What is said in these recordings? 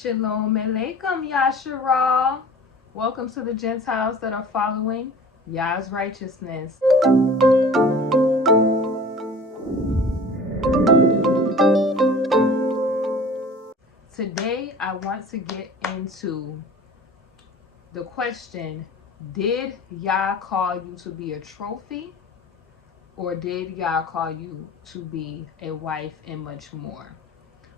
Shalom Aleichem, Yasharal. Welcome to the Gentiles that are following Yah's righteousness. Today, I want to get into the question, did Yah call you to be a trophy? Or did Yah call you to be a wife and much more?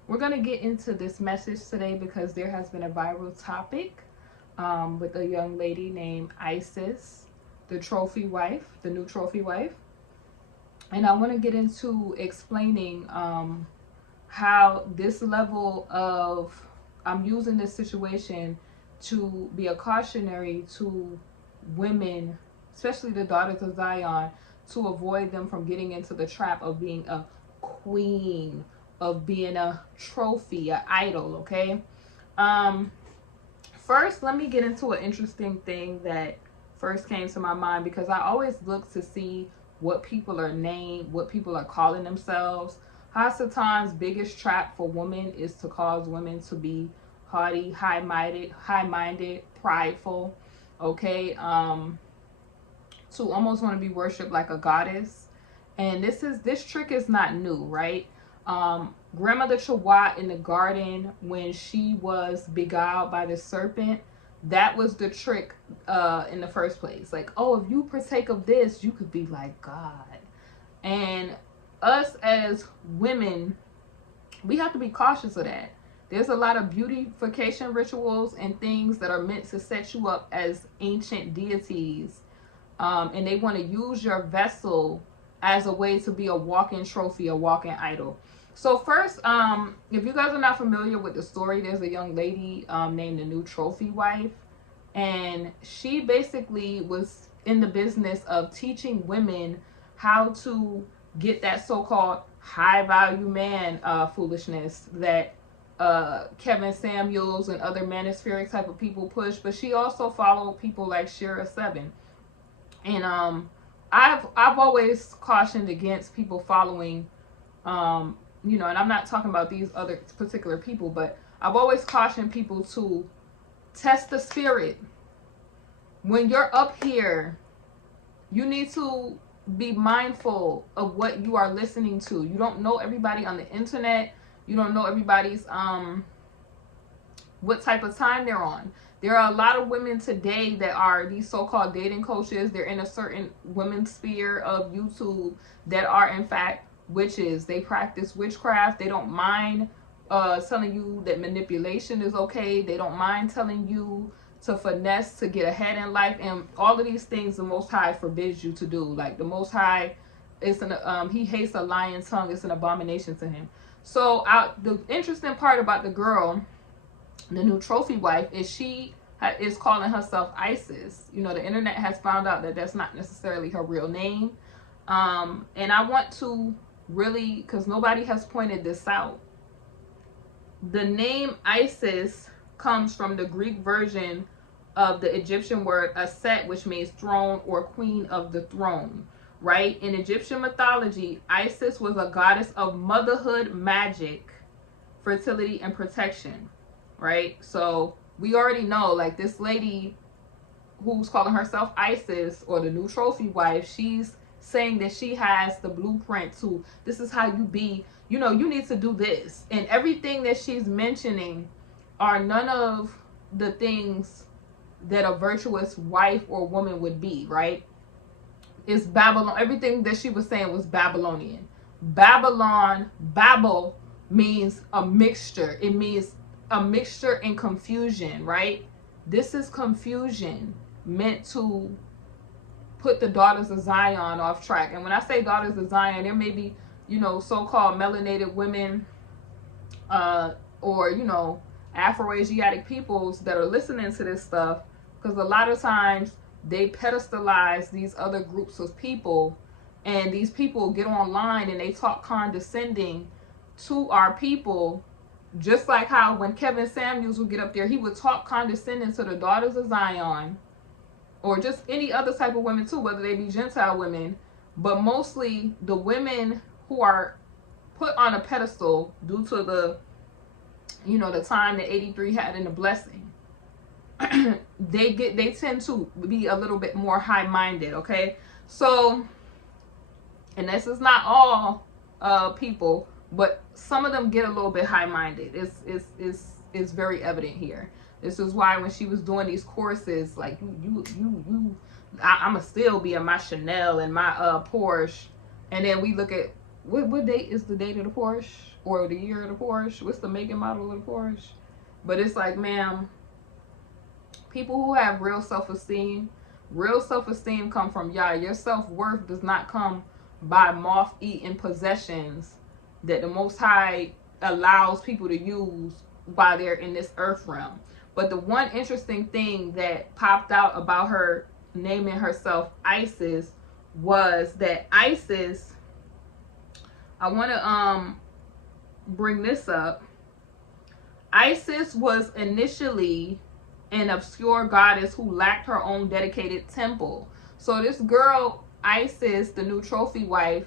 We're going to get into this message today because there has been a viral topic with a young lady named Isis, the trophy wife, the new trophy wife. And I want to get into explaining how this level of, I'm using this situation to be a cautionary to women, especially the daughters of Zion, to avoid them from getting into the trap of being a queen, of being a trophy, an idol, okay? First, let me get into an interesting thing that first came to my mind, because I always look to see what people are named, what people are calling themselves. Hassatan's biggest trap for women is to cause women to be haughty, high-minded, prideful, okay? To almost want to be worshipped like a goddess. And this trick is not new, right? Grandmother Chawat in the garden, when she was beguiled by the serpent, that was the trick in the first place. Like, oh, if you partake of this, you could be like God. And us as women, we have to be cautious of that. There's a lot of beautification rituals and things that are meant to set you up as ancient deities. And they want to use your vessel as a way to be a walking trophy, a walking idol. So first, if you guys are not familiar with the story, there's a young lady named the new trophy wife. And she basically was in the business of teaching women how to get that so-called high value man foolishness that Kevin Samuels and other manospheric type of people push. But she also followed people like Shira 7. And I've always cautioned against people following, and I'm not talking about these other particular people, but I've always cautioned people to test the spirit. When you're up here, you need to be mindful of what you are listening to. You don't know everybody on the internet. You don't know everybody's what type of time they're on. There are a lot of women today that are these so-called dating coaches. They're in a certain women's sphere of YouTube that are in fact witches. They practice witchcraft. They don't mind telling you that manipulation is okay. They don't mind telling you to finesse to get ahead in life, and all of these things the Most High forbids you to do. Like the Most High, he hates a lying tongue. It's an abomination to him. So the interesting part about the girl, the new trophy wife, is she is calling herself Isis. The internet has found out that that's not necessarily her real name. And I want to really, because nobody has pointed this out, the name Isis comes from the Greek version of the Egyptian word Aset, which means throne or queen of the throne, right? In Egyptian mythology, Isis was a goddess of motherhood, magic, fertility, and protection, right? So we already know, like, this lady who's calling herself Isis, or the new trophy wife, she's saying that she has the blueprint to, this is how you be, you need to do this. And everything that she's mentioning are none of the things that a virtuous wife or woman would be, right? It's Babylon. Everything that she was saying was Babylonian. Babel means a mixture. It means a mixture and confusion, right? This is confusion meant to put the daughters of Zion off track. And when I say daughters of Zion, there may be, so-called melanated women or, Afro-Asiatic peoples that are listening to this stuff, because a lot of times they pedestalize these other groups of people, and these people get online and they talk condescending to our people, just like how when Kevin Samuels would get up there, he would talk condescending to the daughters of Zion, or just any other type of women too, whether they be Gentile women, but mostly the women who are put on a pedestal due to the you know, the time that 83 had in the blessing, they tend to be a little bit more high-minded, okay? So, and this is not all people, but some of them get a little bit high-minded. It's very evident here. This is why when she was doing these courses, like I'ma still be in my Chanel and my Porsche, and then we look at what date is the date of the Porsche or the year of the Porsche? What's the make and model of the Porsche? But it's like, ma'am, people who have real self-esteem come from Yah. Your self-worth does not come by moth-eaten possessions that the Most High allows people to use while they're in this earth realm. But the one interesting thing that popped out about her naming herself Isis was that Isis, I want to bring this up. Isis was initially an obscure goddess who lacked her own dedicated temple. So this girl, Isis, the new trophy wife,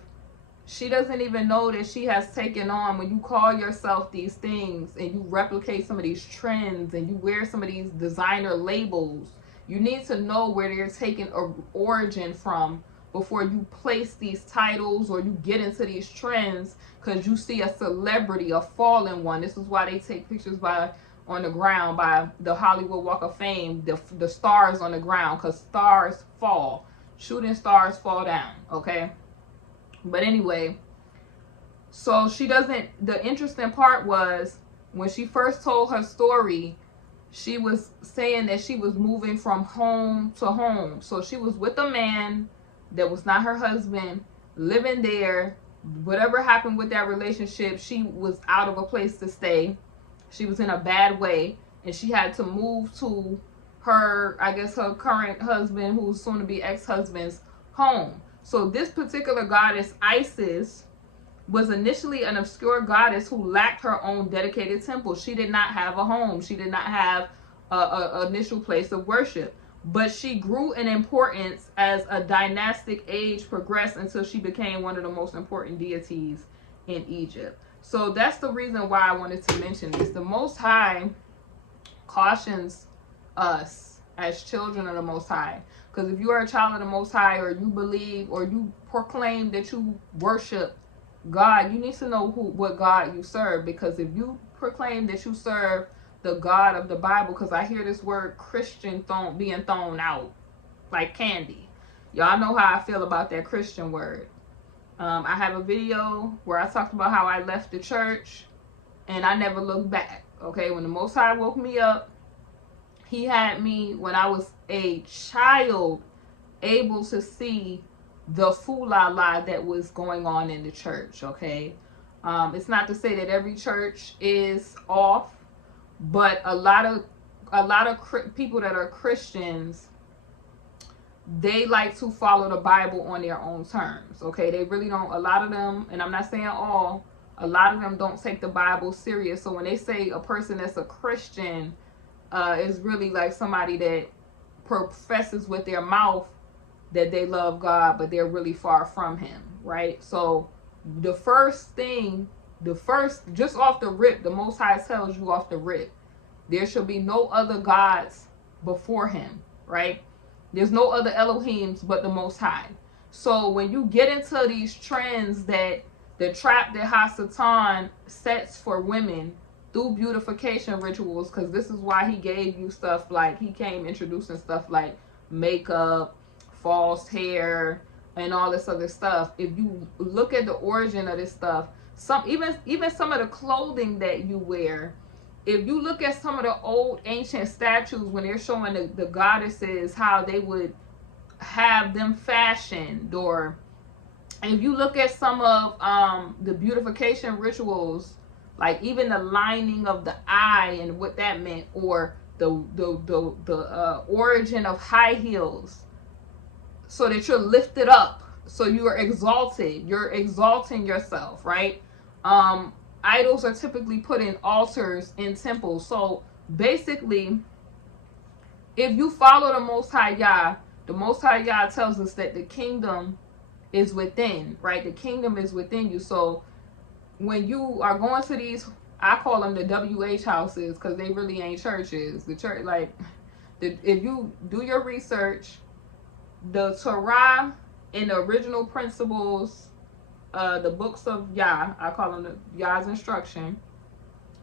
she doesn't even know that she has taken on, when you call yourself these things and you replicate some of these trends and you wear some of these designer labels, you need to know where they're taking an origin from before you place these titles or you get into these trends, because you see a celebrity, a fallen one. This is why they take pictures on the ground by the Hollywood Walk of Fame, the stars on the ground, because stars fall. Shooting stars fall down, okay? But anyway, so she doesn't, the interesting part was when she first told her story, she was saying that she was moving from home to home. So she was with a man that was not her husband, living there. Whatever happened with that relationship, she was out of a place to stay. She was in a bad way, and she had to move to her, I guess, her current husband, who's soon to be ex-husband's home. So this particular goddess, Isis, was initially an obscure goddess who lacked her own dedicated temple. She did not have a home. She did not have an initial place of worship. But she grew in importance as a dynastic age progressed until she became one of the most important deities in Egypt. So that's the reason why I wanted to mention this. The Most High cautions us as children of the Most High. Because if you are a child of the Most High, or you believe or you proclaim that you worship God, you need to know what God you serve. Because if you proclaim that you serve the God of the Bible, because I hear this word Christian being thrown out like candy. Y'all know how I feel about that Christian word. I have a video where I talked about how I left the church and I never looked back. Okay, when the Most High woke me up, He had me, when I was a child, able to see the foolala that was going on in the church. Okay, it's not to say that every church is off, but a lot of people that are Christians, they like to follow the Bible on their own terms. Okay, they really don't. A lot of them, and I'm not saying all, a lot of them don't take the Bible serious. So when they say a person that's a Christian is really like somebody that professes with their mouth that they love God, but they're really far from Him, right? So the first, just off the rip, the Most High tells you off the rip, there shall be no other gods before Him, right? There's no other Elohims but the Most High. So when you get into these trends, that the trap that Hasatan sets for women through beautification rituals, because this is why he gave you stuff like, he came introducing stuff like makeup, false hair, and all this other stuff. If you look at the origin of this stuff, even some of the clothing that you wear, if you look at some of the old ancient statues, when they're showing the goddesses, how they would have them fashioned, or if you look at some of the beautification rituals, like even the lining of the eye and what that meant, or the origin of high heels, so that you're lifted up, so you are exalted, you're exalting yourself, right? Idols are typically put in altars in temples. So basically, if you follow the Most High Yah, the Most High Yah tells us that the kingdom is within, right? The kingdom is within you. So when you are going to these I call them the WH houses because they really ain't churches. The church, like, if you do your research, the Torah and the original principles, the books of Yah, I call them Yah's instruction,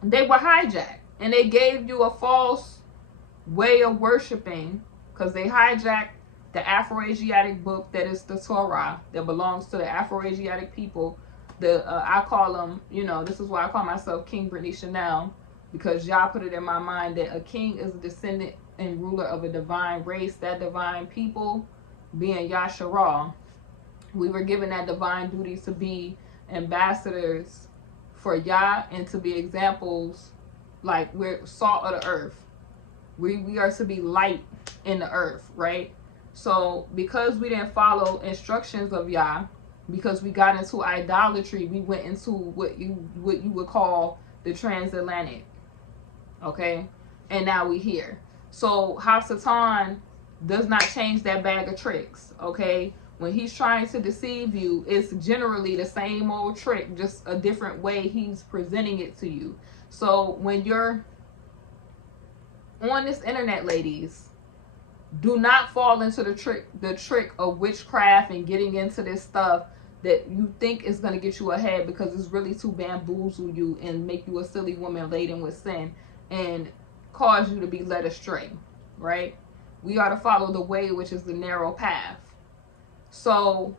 they were hijacked. And they gave you a false way of worshiping because they hijacked the Afro-Asiatic book that is the Torah that belongs to the Afro-Asiatic people. I call them, this is why I call myself King Brittany Chanel, because y'all put it in my mind that a king is a descendant and ruler of a divine race. That divine people being Yasharal, we were given that divine duty to be ambassadors for Yah and to be examples, like we're salt of the earth. We are to be light in the earth, right? So because we didn't follow instructions of Yah, because we got into idolatry, we went into what you would call the transatlantic, okay? And now we here. So Hasatan does not change that bag of tricks, okay? When he's trying to deceive you, it's generally the same old trick, just a different way he's presenting it to you. So when you're on this internet, ladies, do not fall into the trick of witchcraft and getting into this stuff that you think is going to get you ahead, because it's really to bamboozle you and make you a silly woman laden with sin and cause you to be led astray, right? We are to follow the way, which is the narrow path. So,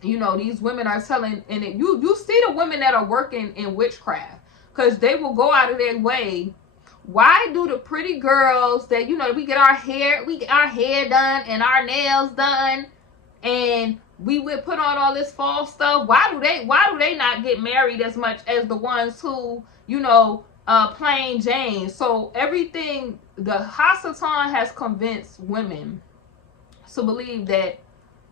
these women are telling, and you see the women that are working in witchcraft, because they will go out of their way. Why do the pretty girls that, we get our hair done and our nails done, and we would put on all this false stuff? Why do they not get married as much as the ones who, plain Jane? So everything, the Hasatan has convinced women to believe that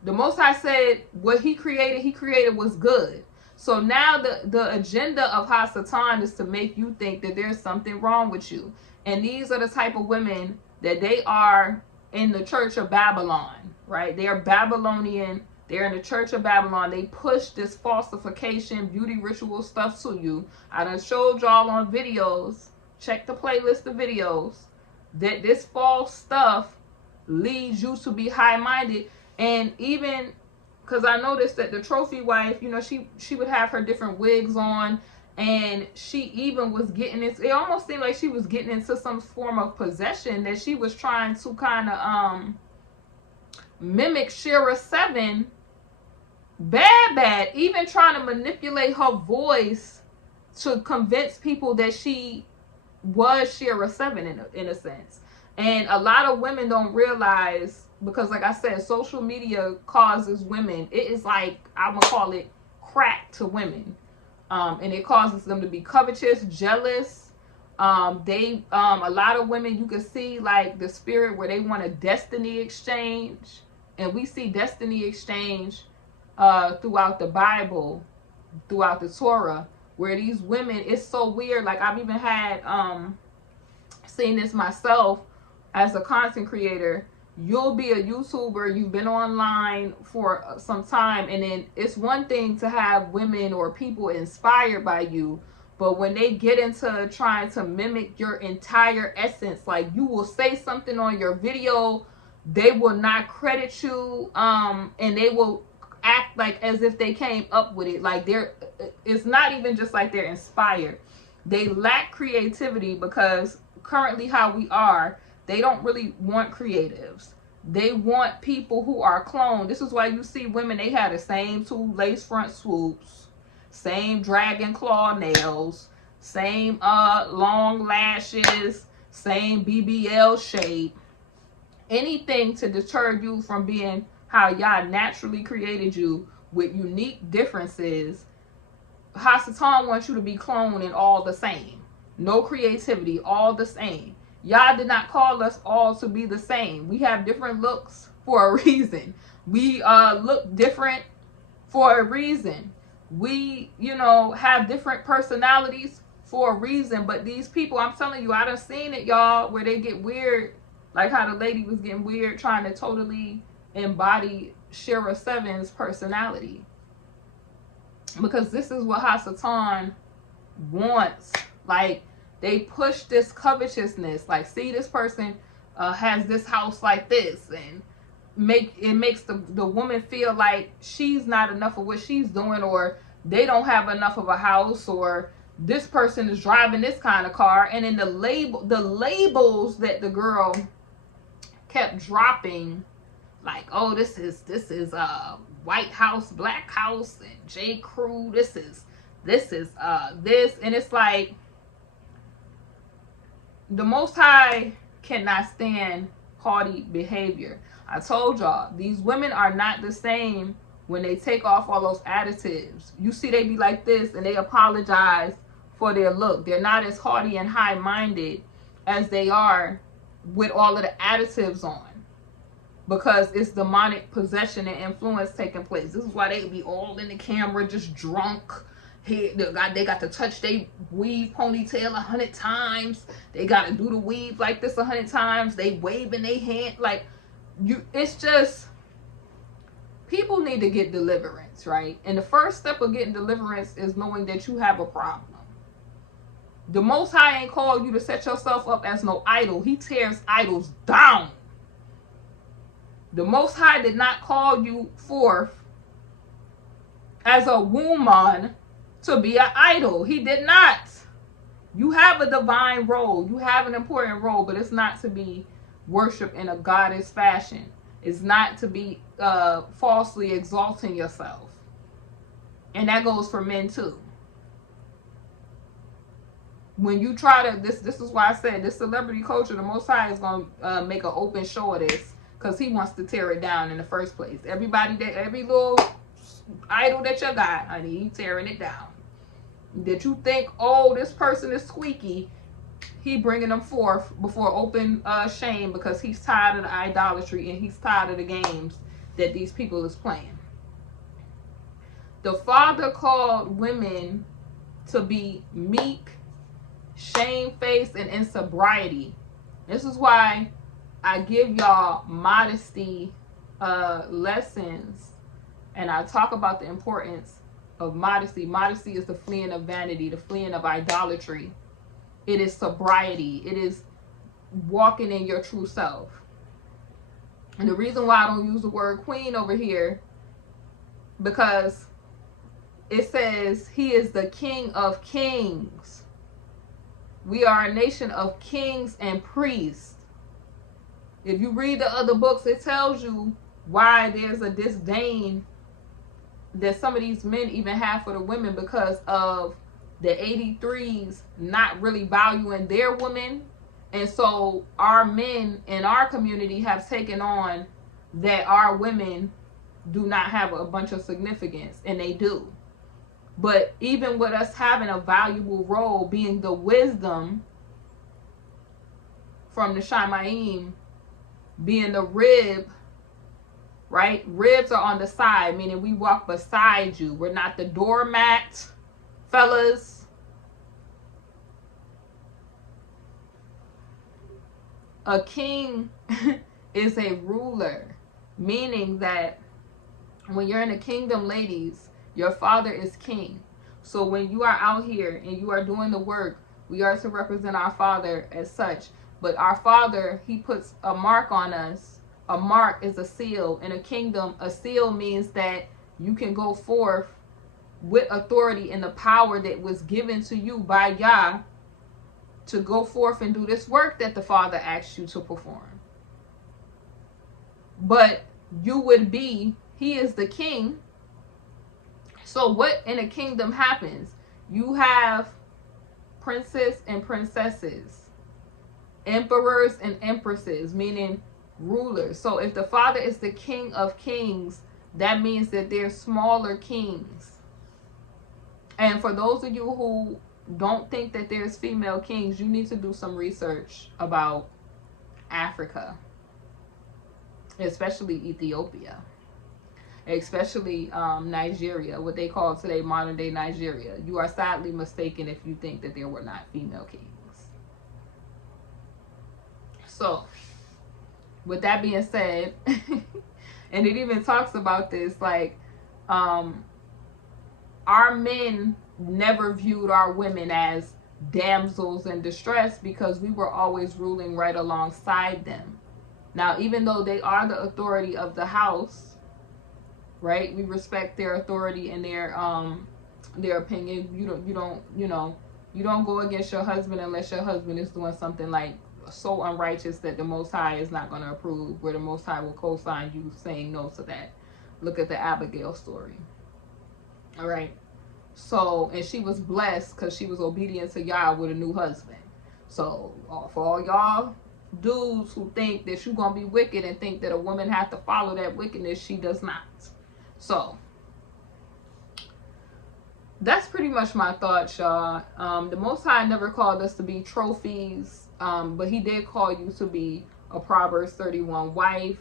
the Most High said what he created was good. So now the agenda of Hasatan is to make you think that there's something wrong with you. And these are the type of women that they are in the Church of Babylon, right? They are Babylonian. They're in the Church of Babylon. They push this falsification, beauty ritual stuff to you. I done showed y'all on videos. Check the playlist of videos. That this false stuff leads you to be high-minded. And even because I noticed that the trophy wife, she would have her different wigs on, and she even was getting this. It almost seemed like she was getting into some form of possession, that she was trying to kind of mimic Shira 7 bad, even trying to manipulate her voice to convince people that she was Shira 7 in a sense. And a lot of women don't realize, because like I said, social media causes women, it is like, I'm gonna call it crack to women, and it causes them to be covetous, jealous. A lot of women, you can see like the spirit where they want a destiny exchange, and we see destiny exchange throughout the Bible, throughout the Torah, where these women, it's so weird. Like I've even had seen this myself as a content creator. You'll be a YouTuber, you've been online for some time, and then it's one thing to have women or people inspired by you, but when they get into trying to mimic your entire essence, like you will say something on your video, they will not credit you, and they will act like as if they came up with it. Like it's not even just like they're inspired. They lack creativity, because currently how we are, they don't really want creatives. They want people who are cloned. This is why you see women, they have the same 2 lace front swoops, same dragon claw nails, same long lashes, same BBL shape. Anything to deter you from being how Yah naturally created you with unique differences. Hasatan wants you to be cloned and all the same. No creativity, all the same. Yah did not call us all to be the same. We have different looks for a reason. We look different for a reason. We, have different personalities for a reason. But these people, I'm telling you, I done seen it, y'all, where they get weird. Like how the lady was getting weird, trying to totally embody Shira 7's personality. Because this is what Hasatan wants, like they push this covetousness, like, see, this person has this house like this, and makes the woman feel like she's not enough of what she's doing, or they don't have enough of a house, or this person is driving this kind of car. And then the labels that the girl kept dropping, like, oh, this is White House, Black House, and J. Crew, this is this. And it's like, the Most High cannot stand haughty behavior. I told y'all, these women are not the same when they take off all those additives. You see, they be like this and they apologize for their look. They're not as haughty and high-minded as they are with all of the additives on, because it's demonic possession and influence taking place. This is why they be all in the camera, just drunk. They got to touch their weave ponytail 100 times. They got to do the weave like this 100 times. They waving their hand like you. It's just, people need to get deliverance, right? And the first step of getting deliverance is knowing that you have a problem. The Most High ain't called you to set yourself up as no idol. He tears idols down. The Most High did not call you forth as a woman to be an idol. He did not. You have a divine role. You have an important role, but it's not to be worshipped in a goddess fashion. It's not to be falsely exalting yourself. And that goes for men too. When you try to, this is why I said this celebrity culture, the Most High is going to make an open show of this, because he wants to tear it down in the first place. Every little idol that you got, honey, he tearing it down. That you think, oh, this person is squeaky, he bringing them forth before open shame, because he's tired of the idolatry and he's tired of the games that these people is playing. The Father called women to be meek, shamefaced, and in sobriety. This is why I give y'all modesty lessons, and I talk about the importance of modesty. Modesty is the fleeing of vanity, the fleeing of idolatry. It is sobriety. It is walking in your true self. And the reason why I don't use the word queen over here, because it says he is the King of kings. We are a nation of kings and priests. If you read the other books, it tells you why there's a disdain that some of these men even have for the women, because of the 83s not really valuing their women. And so our men in our community have taken on that our women do not have a bunch of significance, and they do. But even with us having a valuable role, being the wisdom from the Shamayim, being the rib, right? Ribs are on the side, meaning we walk beside you. We're not the doormat, fellas. A king is a ruler, meaning that when you're in the kingdom, ladies, your father is king. So when you are out here and you are doing the work, we are to represent our father as such. But our father, he puts a mark on us. A mark is a seal. In a kingdom, a seal means that you can go forth with authority and the power that was given to you by Yah to go forth and do this work that the Father asked you to perform. But you would be, he is the king. So what in a kingdom happens? You have princes and princesses, emperors and empresses, meaning rulers. So if the Father is the King of kings, that means that there's smaller kings. And for those of you who don't think that there's female kings, you need to do some research about Africa, especially Ethiopia, especially Nigeria, what they call today modern day Nigeria. You are sadly mistaken if you think that there were not female kings. So with that being said, and it even talks about this, like our men never viewed our women as damsels in distress because we were always ruling right alongside them. Now, even though they are the authority of the house, right? We respect their authority and their opinion. You don't go against your husband unless your husband is doing something like so unrighteous that the Most High is not going to approve, where the Most High will co-sign you saying no to that. Look at the Abigail story. All right. So, and she was blessed because she was obedient to Yah with a new husband. So, for all y'all dudes who think that you're going to be wicked and think that a woman has to follow that wickedness, she does not. So, that's pretty much my thoughts, y'all. The Most High never called us to be trophies, but he did call you to be a Proverbs 31 wife,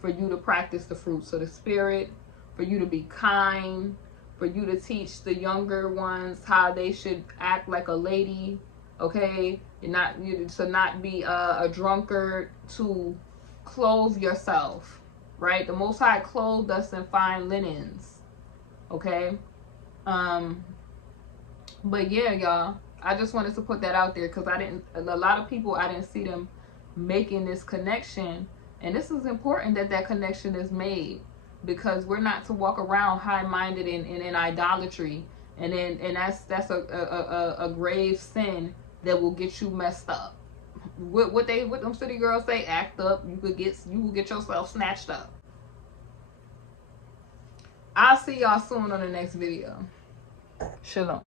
for you to practice the fruits of the Spirit, for you to be kind, for you to teach the younger ones how they should act like a lady, okay? To not be a drunkard, to clothe yourself, right? The Most High clothed us in fine linens, okay? But yeah, y'all, I just wanted to put that out there because a lot of people, I didn't see them making this connection. And this is important that connection is made, because we're not to walk around high-minded in idolatry. And that's a grave sin that will get you messed up. What them city girls say, act up, you will get yourself snatched up. I'll see y'all soon on the next video. Shalom.